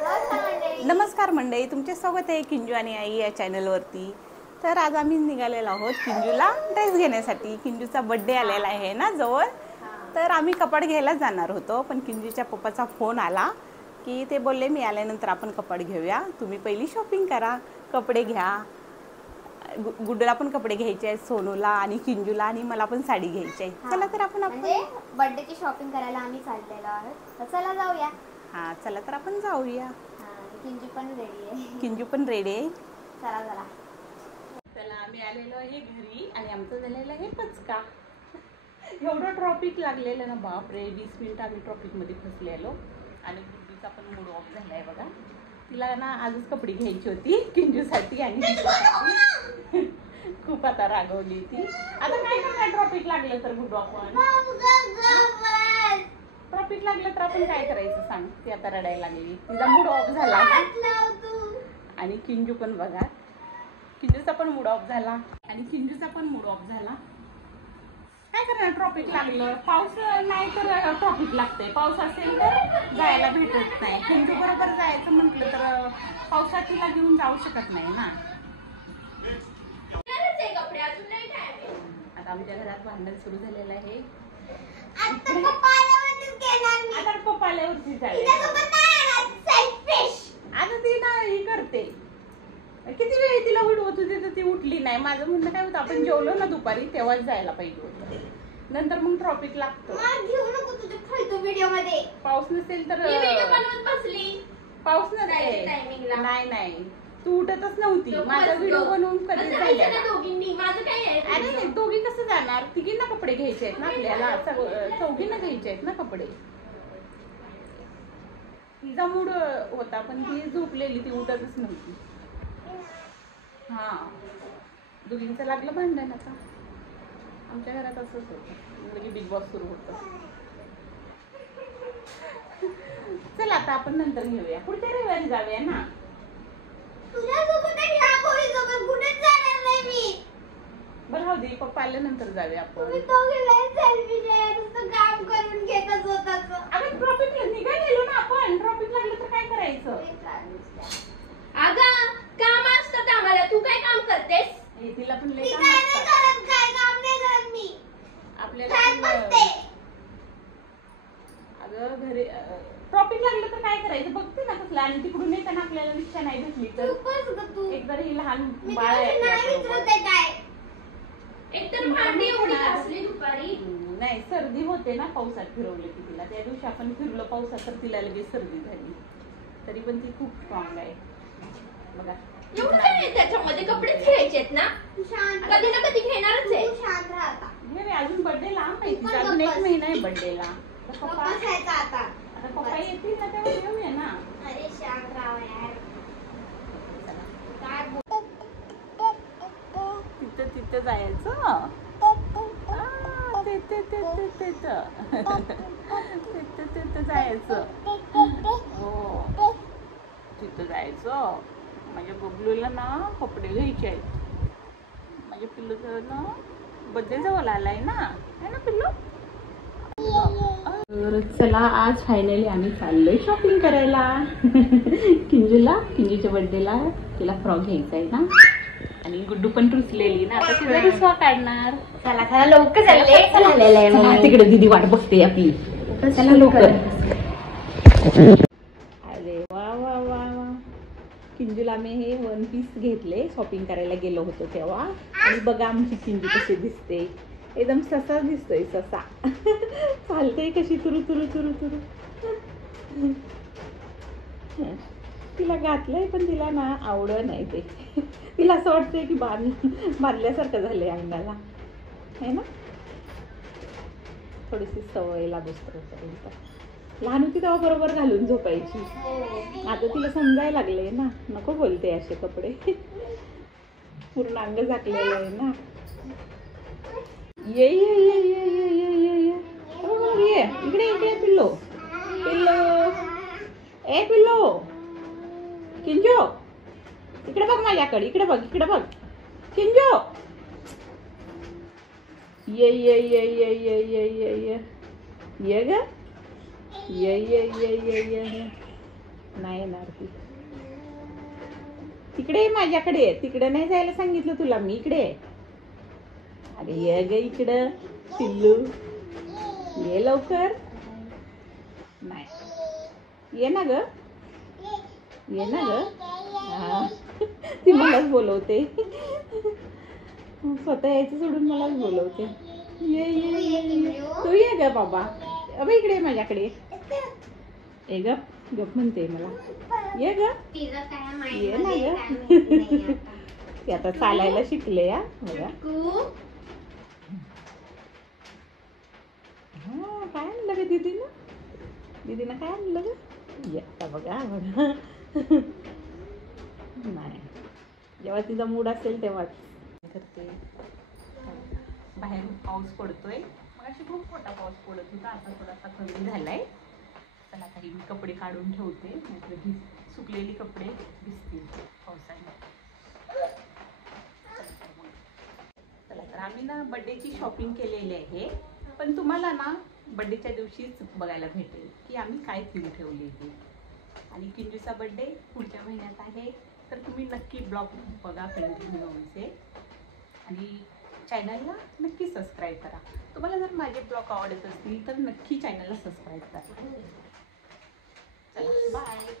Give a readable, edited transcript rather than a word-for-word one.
नमस्कार मंडळी, तुमचे स्वागत आहे किंजू आणि आई या चॅनलवरती। तर आज आम्ही निघालेलो आहोत किंजूला ड्रेस घेण्यासाठी। किंजूचा बर्थडे आलेला आहे ना जवळ, तर आम्ही कपडे घ्यायला जाणार होतो, पण किंजूच्या पप्पाचा फोन आला की ते बोलले मी आल्यानंतर आपण कपडे घेऊया, तुम्ही पहिली शॉपिंग करा, कपडे घ्या। गुड्डूला पण कपडे घ्यायचे आहेत, सोनूला आणि किंजूला, आणि मला पण साडी घ्यायची आहे। चला तर आपण बर्थडेची शॉपिंग करायला आम्ही चाललेलो आहोत, तर चला जाऊया। हां चला तर आपण जाऊया। किंजू पण रेडी आहे। किंजू पण रेडी आहे। चला चला चला आम्ही आलेलो आहे घरी आणि आमचं झालेलं आहे पचका। एवढं ट्रॉफिक लागलेलं ना, बापरे 20 मिनिट आम्ही ट्रॉफिकमध्ये फसलेलो। आणि गुड्डूचा पण मूड ऑफ झाला आहे बघा, तिला ना आजच कपडे घ्यायची होती किंजूसाठी आणि तिच्यासाठी। खूप आता रागवली ती। आता काय करणार, ट्रॉफिक लागलं तर गुड्डू आपण ट्रॉफिक लागलं तर आपण काय करायचं सांग। ती आता रडायला लागली, तिचा मूड ऑफ झाला। आणि किंजू पण बघा, किंजूचा पण मूड ऑफ झाला आणि किंजूचा पण मूड ऑफ झाला। काय करणार, ट्रॉफिक लागलं, पाऊस नाही तर ट्रॉफिक लागतंय, पाऊस असेल तर जायला भेटत नाही। किंजू बरोबर जायचं म्हटलं तर पावसात तिला घेऊन जाऊ शकत नाही ना। आता आमच्या घरात भांडण सुरू झालेलं आहे। आता पप्पा आल्यावरती जाईल, आता ती नाही करते। किती वेळ तिला उठवत होती तर ती उठली नाही। माझं म्हणणं काय होतं, आपण जेवलो ना दुपारी तेव्हाच जायला पाहिजे होतं, नंतर मग ट्रॉफिक लागतं। पाऊस नसेल तर पाऊस नसेल, नाही नाही तू उठतच नव्हती। माझा व्हिडिओ बनवून कधी झाला? अरे नाही, दोघी कसं जाणार, तिघींना कपडे घ्यायचे आहेत ना आपल्याला, चौघींना घ्यायचे आहेत ना कपडे। तिचा मूड होता पण ती झोपलेली, ती उठतच नव्हती। हा दोघींचं लागलं भांडण। आता आमच्या घरात असंच होतं, म्हणजे बिग बॉस सुरू होतं। चल आता आपण नंतर घेऊया, पुढच्या रविवारी जाऊया ना। बरं राहू दे, पप्पा आल्यानंतर जाऊया आपण। अगं ट्रॉफिक निघालेलो ना आपण, ट्रॉफिक लागलं तर काय करायचं? अगं काम असतं आम्हाला, तू काय काम करतेस? तिला पण लय काम असतं, आपल्याला अगं घरी ट्रॉफिक लागलं तर काय करायचं बघते ना कसलं। आणि तिकडून येताना आपल्याला रिक्षा नाही भेटली तर एकदा ही लहान बाळ नाही, सर्दी होते ना पावसात फिरवलं की तिला। त्या दिवशी आपण फिरलो पावसात तर तिला लगेच सर्दी झाली, तरी पण ती खूप स्ट्रॉंग आहे बघा। एवढं काय त्याच्यामध्ये, कपडेच घ्यायचेत ना, कधी ना कधी घेणारच आहे। हे अजून बर्थडे लांब आहे तिचा, अजून 1 महिना आहे बर्थडेला। आता पप्पा येतील ना तेव्हा घेऊया ना। अरे शांत राहा यार, तिथं जायचं, तिथं जायचं, हो तिथं जायचं। माझ्या बबलूला ना कपडे घ्यायचे आहेत, माझ्या पिल्लूचं ना बर्थडे जवळ आलाय ना, है ना पिल्लू? तर चला आज फायनली आम्ही चाललोय शॉपिंग करायला। किंजूच्या बर्थडेला तिला फ्रॉक घ्यायचा आहे ना, आणि गुड्डू पण रुसलेली ना, आता तिला रुसवा काढणार। चला चला लवकर झालेलं आहे, तिकडे दीदी वाट बघते आपली, चला लवकर। अरे वा वा वा वा, किंजूला आम्ही हे 1 पीस घेतले, शॉपिंग करायला गेलो होतो तेव्हा। आणि बघा आमची किंजू कशी दिसते, एकदम ससा दिसतोय, ससा चालते कशी तुरु तुरु तुरु तुरु। तिला घातलंय पण तिला ना आवडत नाही ते, तिला असं वाटतंय की बांधल्यासारखं झालंय अंगाला, है ना। थोडीशी सवय लागूपर्यंत, लहान होती तेव्हा बरोबर घालून झोपायची, आता तिला समजायला लागले ना, नको बोलते असे कपडे, पूर्ण अंग झाकलेलं आहे ना। ये ये ये ये ये ये ये ये इकडे इकडे पिल्लो, पिल्लो ए पिल्लो, किंजू इकडे बघ माझ्याकडे, इकडे बघ, इकडे बघ किंजू, ये ये ये ये ये ये ये ये ये ग, ये ये ये ये ये नाही येणार ती. तिकडे ये माझ्याकडे, तिकडे नाही जायला सांगितलं तुला मी, इकडे. अरे ये ग इकडं पिल्लू, ये लवकर. नाही ये ना ग, ये ना ग. हा ती मलाच बोलवते, स्वतः यायचं सोडून मलाच बोलवते. ये ये ये तू ये ग बाबा, अबे इकडे माझ्याकडे. ए गप गप म्हणते मला, ये ग, ये ना ग. ती आता चालायला शिकले या बघा. हा काय आणलं ग दीदीनं, दीदीनं काय आणलं ग. ये आता बघा बघा. नाही, जेव्हा तिचा मूड असेल तेव्हाच करते. बाहेर पाऊस पडतोय, मग अशी खूप मोठा पाऊस पडत होता, आता थोडासा कमी झालाय. चला काही मी कपडे काढून ठेवते, नाहीतर सुकलेली कपडे भिजतील पावसाने. चला तर आम्ही ना बड्डेची शॉपिंग केलेली आहे, पण तुम्हाला ना बड्डेच्या दिवशीच बघायला भेटेल की आम्ही काय थीम ठेवली आहे. आणि किंजूचा बड्डे पुढच्या महिन्यात आहे, तर तुम्ही नक्की ब्लॉग बघा कंटिन्यू आमचे. आणि चॅनलला नक्की सबस्क्राईब करा. तुम्हाला जर माझे ब्लॉग आवडत असतील तर नक्की चॅनलला सबस्क्राईब करा. चला बाय.